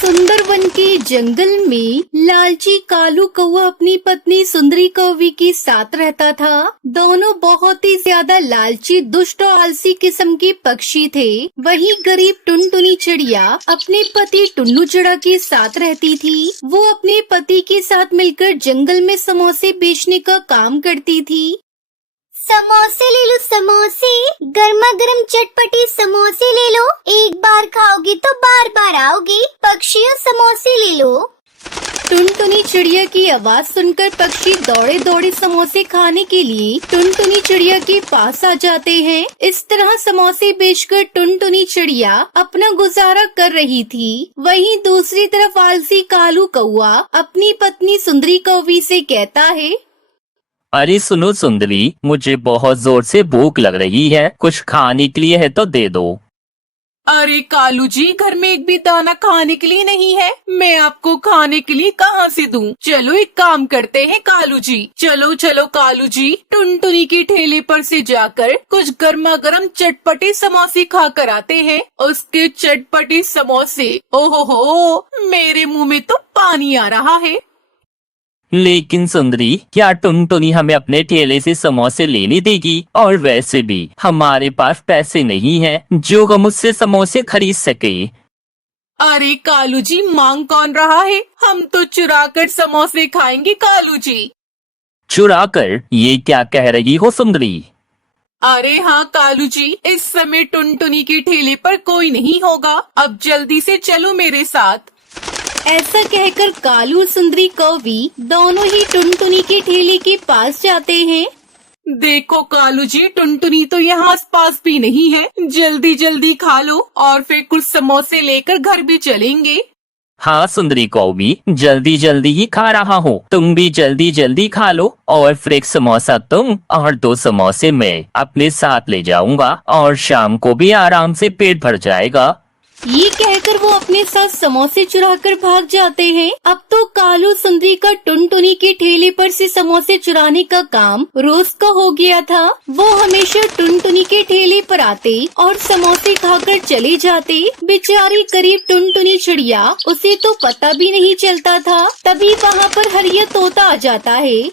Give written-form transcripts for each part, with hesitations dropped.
सुंदर वन के जंगल में लालची कालू कौवा अपनी पत्नी सुंदरी कौवी के साथ रहता था। दोनों बहुत ही ज्यादा लालची, दुष्ट और आलसी किस्म के पक्षी थे। वही गरीब टुनटुनी चिड़िया अपने पति टुन्नू चिड़ा के साथ रहती थी। वो अपने पति के साथ मिलकर जंगल में समोसे बेचने का काम करती थी। समोसे ले लो समोसे, गर्मा गर्म चटपटी समोसे ले लो। एक बार खाओगे तो बार बार आओगे। पक्षियों समोसे ले लो। टुनटुनी चिड़िया की आवाज सुनकर पक्षी दौड़े दौड़े समोसे खाने के लिए टुनटुनी चिड़िया के पास आ जाते हैं। इस तरह समोसे बेचकर टुनटुनी चिड़िया अपना गुजारा कर रही थी। वहीं दूसरी तरफ आलसी कालू कौवा अपनी पत्नी सुंदरी कौवी से कहता है, अरे सुनो सुंदरी, मुझे बहुत जोर से भूख लग रही है, कुछ खाने के लिए है तो दे दो। अरे कालू जी, घर में एक भी दाना खाने के लिए नहीं है। मैं आपको खाने के लिए कहाँ से दूं? चलो एक काम करते हैं कालू जी, चलो चलो कालू जी, टुनटुनी की ठेले पर से जाकर कुछ गर्मा गर्म चटपटे समोसे खा कर आते हैं। उसके चटपटे समोसे, ओहो, मेरे मुंह में तो पानी आ रहा है। लेकिन सुंदरी, क्या टुनटुनी हमें अपने ठेले से समोसे लेने देगी? और वैसे भी हमारे पास पैसे नहीं हैं जो हम उससे समोसे खरीद सके। अरे कालू जी, मांग कौन रहा है? हम तो चुरा कर समोसे खाएंगे कालू जी। चुरा कर? ये क्या कह रही हो सुंदरी? अरे हाँ कालू जी, इस समय टुनटुनी की ठेले पर कोई नहीं होगा। अब जल्दी से चलो मेरे साथ। ऐसा कहकर कालू और सुंदरी कौवी दोनों ही टुनटुनी के ठेले के पास जाते हैं। देखो कालू जी, टुनटुनी तो यहाँ आस पास भी नहीं है। जल्दी जल्दी खा लो और फिर कुछ समोसे लेकर घर भी चलेंगे। हाँ सुंदरी कौवी, जल्दी जल्दी ही खा रहा हूँ, तुम भी जल्दी जल्दी खा लो। और फिर एक समोसा तुम और 2 समोसे मैं अपने साथ ले जाऊंगा और शाम को भी आराम से पेट भर जाएगा। ये कहकर वो अपने साथ समोसे चुराकर भाग जाते हैं। अब तो कालू सुंदरी का टुनटुनी के ठेले पर से समोसे चुराने का काम रोज का हो गया था। वो हमेशा टुनटुनी के ठेले पर आते और समोसे खाकर चले जाते। बेचारी गरीब टुनटुनी चिड़िया, उसे तो पता भी नहीं चलता था। तभी वहाँ पर हरिया तोता आ जाता है।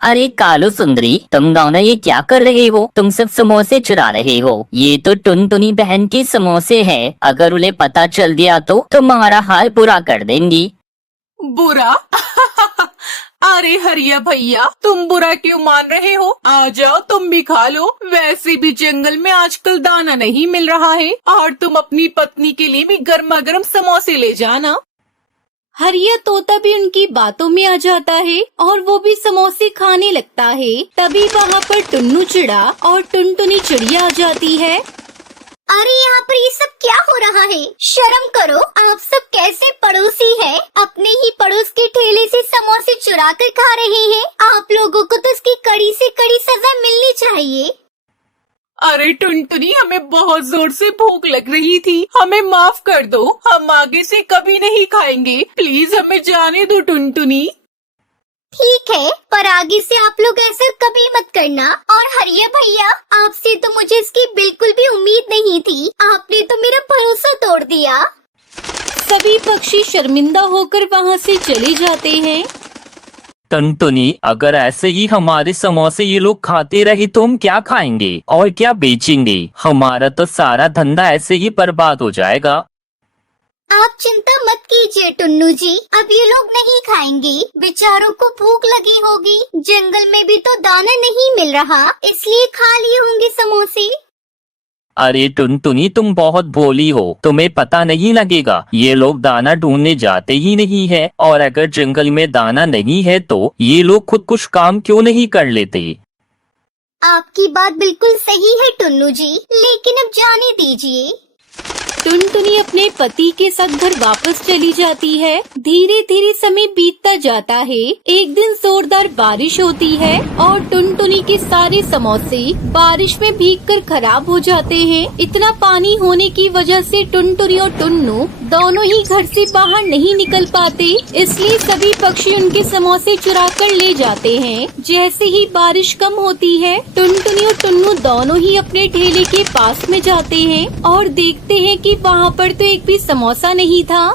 अरे कालू सुंदरी, तुम दोनों ये क्या कर रहे हो? तुम सब समोसे चुरा रहे हो। ये तो टुनटुनी बहन के समोसे हैं। अगर उन्हें पता चल गया तो तुम्हारा हाल बुरा कर देंगी। बुरा? अरे हरिया भैया, तुम बुरा क्यों मान रहे हो? आ जाओ, तुम भी खा लो। वैसे भी जंगल में आजकल दाना नहीं मिल रहा है और तुम अपनी पत्नी के लिए भी गर्मा गर्म समोसे ले जाना। हरिया तोता भी उनकी बातों में आ जाता है और वो भी समोसे खाने लगता है। तभी वहाँ पर टुन्नू चिड़ा और टुनटुनी चिड़िया आ जाती है। अरे यहाँ पर ये सब क्या हो रहा है? शर्म करो, आप सब कैसे पड़ोसी हैं? अपने ही पड़ोस के ठेले से समोसे चुरा कर खा रहे हैं। आप लोगों को तो इसकी कड़ी से कड़ी सजा मिलनी चाहिए। अरे टुनटुनी, हमें बहुत जोर से भूख लग रही थी, हमें माफ कर दो। हम आगे से कभी नहीं खाएंगे। प्लीज हमें जाने दो टुनटुनी। ठीक है, पर आगे से आप लोग ऐसा कभी मत करना। और हरिया भैया, आपसे तो मुझे इसकी बिल्कुल भी उम्मीद नहीं थी। आपने तो मेरा भरोसा तोड़ दिया। सभी पक्षी शर्मिंदा होकर वहाँ से चले जाते हैं। टुनटुनी, अगर ऐसे ही हमारे समोसे ये लोग खाते रहे तो हम क्या खाएंगे और क्या बेचेंगे? हमारा तो सारा धंधा ऐसे ही बर्बाद हो जाएगा। आप चिंता मत कीजिए टुन्नू जी, अब ये लोग नहीं खाएंगे। बेचारों को भूख लगी होगी। जंगल में भी तो दाना नहीं मिल रहा, इसलिए खा लिए होंगे समोसे। अरे टुनटुनी, तुम बहुत भोली हो, तुम्हें पता नहीं लगेगा। ये लोग दाना ढूंढने जाते ही नहीं है, और अगर जंगल में दाना नहीं है तो ये लोग खुद कुछ काम क्यों नहीं कर लेते? आपकी बात बिल्कुल सही है टुन्नू जी, लेकिन अब जाने दीजिए। टुनटुनी अपने पति के साथ घर वापस चली जाती है। धीरे धीरे समय बीतता जाता है। एक दिन जोरदार बारिश होती है और टुनटुनी के सारे समोसे बारिश में भीगकर खराब हो जाते हैं। इतना पानी होने की वजह से टुनटुनी और टुन्नू दोनों ही घर से बाहर नहीं निकल पाते, इसलिए सभी पक्षी उनके समोसे चुरा कर ले जाते हैं। जैसे ही बारिश कम होती है, टुनटुनी और टुन्नू दोनों ही अपने ठेले के पास में जाते हैं और देखते हैं कि वहाँ पर तो एक भी समोसा नहीं था।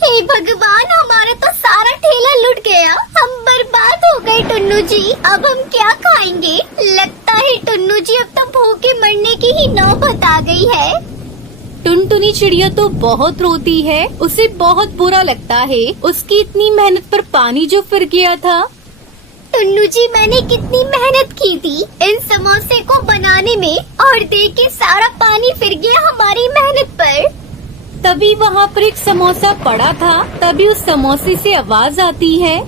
हे भगवान, हमारा तो सारा ठेला लुट गया। हम बर्बाद हो गए टुन्नू जी। अब हम क्या खाएंगे? लगता है टुन्नू जी अब तो भूखे मरने की ही नौबत आ गई है। टुनटुनी चिड़िया तो बहुत रोती है, उसे बहुत बुरा लगता है। उसकी इतनी मेहनत पर पानी जो फिर गया था। टुन्नू जी, मैंने कितनी मेहनत की थी इन समोसे को बनाने में, और देखिए सारा पानी फिर गया हमारी मेहनत पर। तभी वहाँ पर एक समोसा पड़ा था। तभी उस समोसे से आवाज आती है,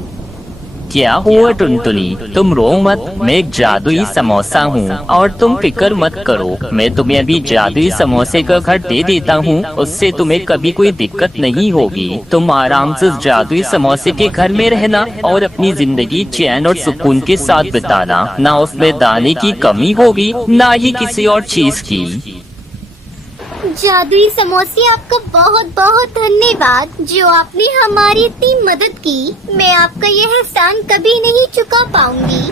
क्या हुआ टुनटुनी, तुम रो मत, मैं एक जादुई समोसा हूँ और तुम फिक्र मत करो। मैं तुम्हें अभी जादुई समोसे का घर दे देता हूँ, उससे तुम्हें कभी कोई दिक्कत नहीं होगी। तुम आराम से उस जादुई समोसे के घर में रहना और अपनी जिंदगी चैन और सुकून के साथ बिताना। ना उसमें दाने की कमी होगी, ना ही किसी और चीज की। जादुई समोसे, आपका बहुत बहुत धन्यवाद जो आपने हमारी इतनी मदद की। मैं आपका यह एहसान कभी नहीं चुका पाऊंगी।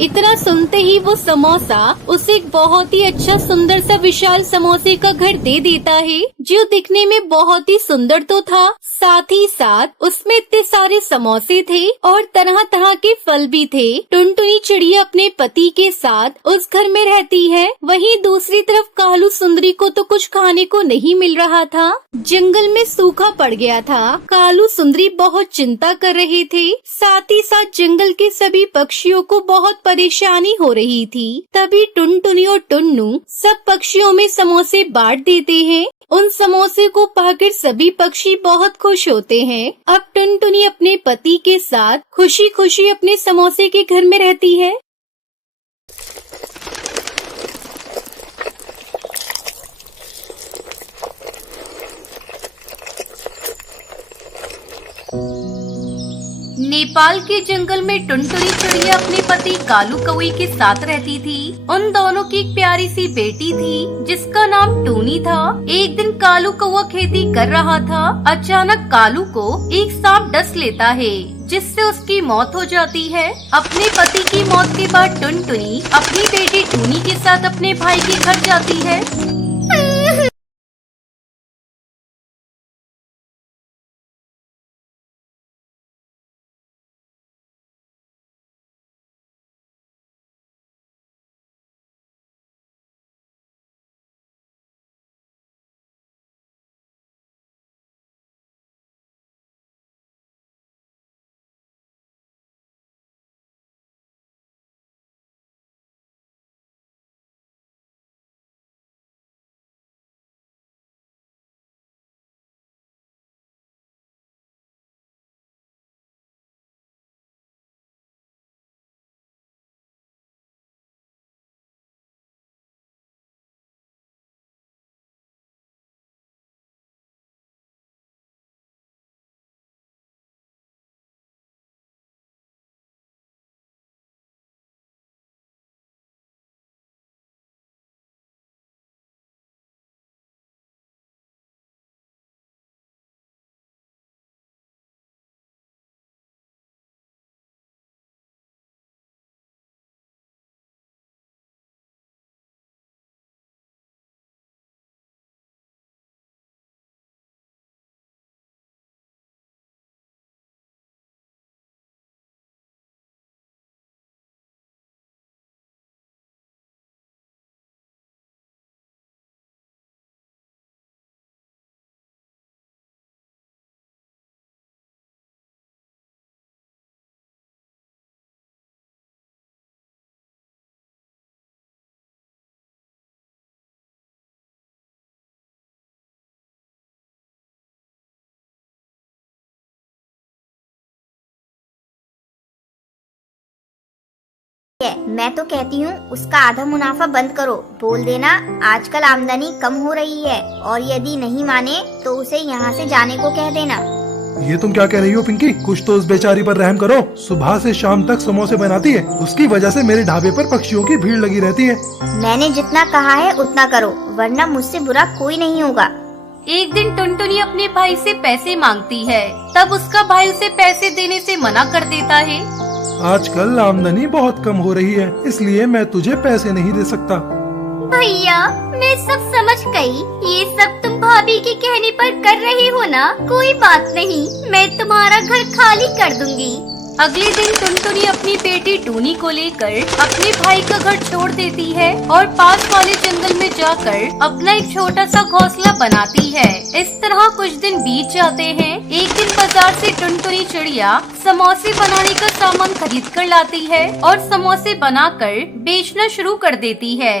इतना सुनते ही वो समोसा उसे एक बहुत ही अच्छा सुंदर सा विशाल समोसे का घर दे देता है, जो दिखने में बहुत ही सुंदर तो था, साथ ही साथ उसमें इतने सारे समोसे थे और तरह तरह के फल भी थे। टुनटुनी चिड़िया अपने पति के साथ उस घर में रहती है। वहीं दूसरी तरफ कालू सुंदरी को तो कुछ खाने को नहीं मिल रहा था। जंगल में सूखा पड़ गया था। कालू सुंदरी बहुत चिंता कर रहे थे, साथ ही साथ जंगल के सभी पक्षियों को बहुत परेशानी हो रही थी। तभी टुनटुनी और टुन्नू सब पक्षियों में समोसे बांट देते हैं। उन समोसे को पाकर सभी पक्षी बहुत खुश होते हैं। अब टुनटुनी अपने पति के साथ खुशी खुशी अपने समोसे के घर में रहती है। नेपाल के जंगल में टुनटुनी चिड़िया अपने पति कालू कौवे के साथ रहती थी। उन दोनों की एक प्यारी सी बेटी थी जिसका नाम टूनी था। एक दिन कालू कौवा खेती कर रहा था। अचानक कालू को एक सांप डस लेता है, जिससे उसकी मौत हो जाती है। अपने पति की मौत के बाद टुनटुनी अपनी बेटी टूनी के साथ अपने भाई के घर जाती है। मैं तो कहती हूँ उसका आधा मुनाफा बंद करो। बोल देना आजकल आमदनी कम हो रही है, और यदि नहीं माने तो उसे यहाँ से जाने को कह देना। ये तुम क्या कह रही हो पिंकी? कुछ तो उस बेचारी पर रहम करो। सुबह से शाम तक समोसे बनाती है, उसकी वजह से मेरे ढाबे पर पक्षियों की भीड़ लगी रहती है। मैंने जितना कहा है उतना करो, वरना मुझसे बुरा कोई नहीं होगा। एक दिन टुनटुनी अपने भाई से पैसे मांगती है। तब उसका भाई उसे पैसे देने से मना कर देता है। आजकल आमदनी बहुत कम हो रही है, इसलिए मैं तुझे पैसे नहीं दे सकता। भैया मैं सब समझ गई। ये सब तुम भाभी के कहने पर कर रहे हो ना? कोई बात नहीं, मैं तुम्हारा घर खाली कर दूंगी। अगले दिन टुनटुनी अपनी बेटी टूनी को लेकर अपने भाई का घर छोड़ देती है और पास वाले जंगल में जाकर अपना एक छोटा सा घोंसला बनाती है। इस तरह कुछ दिन बीत जाते हैं। एक दिन बाजार से टुनटुनी चिड़िया समोसे बनाने का सामान खरीद कर लाती है और समोसे बनाकर बेचना शुरू कर देती है।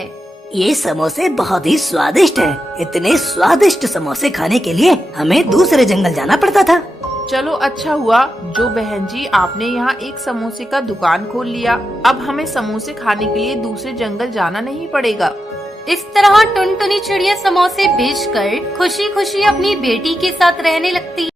ये समोसे बहुत ही स्वादिष्ट हैं। इतने स्वादिष्ट समोसे खाने के लिए हमें दूसरे जंगल जाना पड़ता था। चलो अच्छा हुआ जो बहन जी आपने यहाँ एक समोसे का दुकान खोल लिया। अब हमें समोसे खाने के लिए दूसरे जंगल जाना नहीं पड़ेगा। इस तरह टुनटुनी चिड़िया समोसे बेचकर खुशी खुशी अपनी बेटी के साथ रहने लगती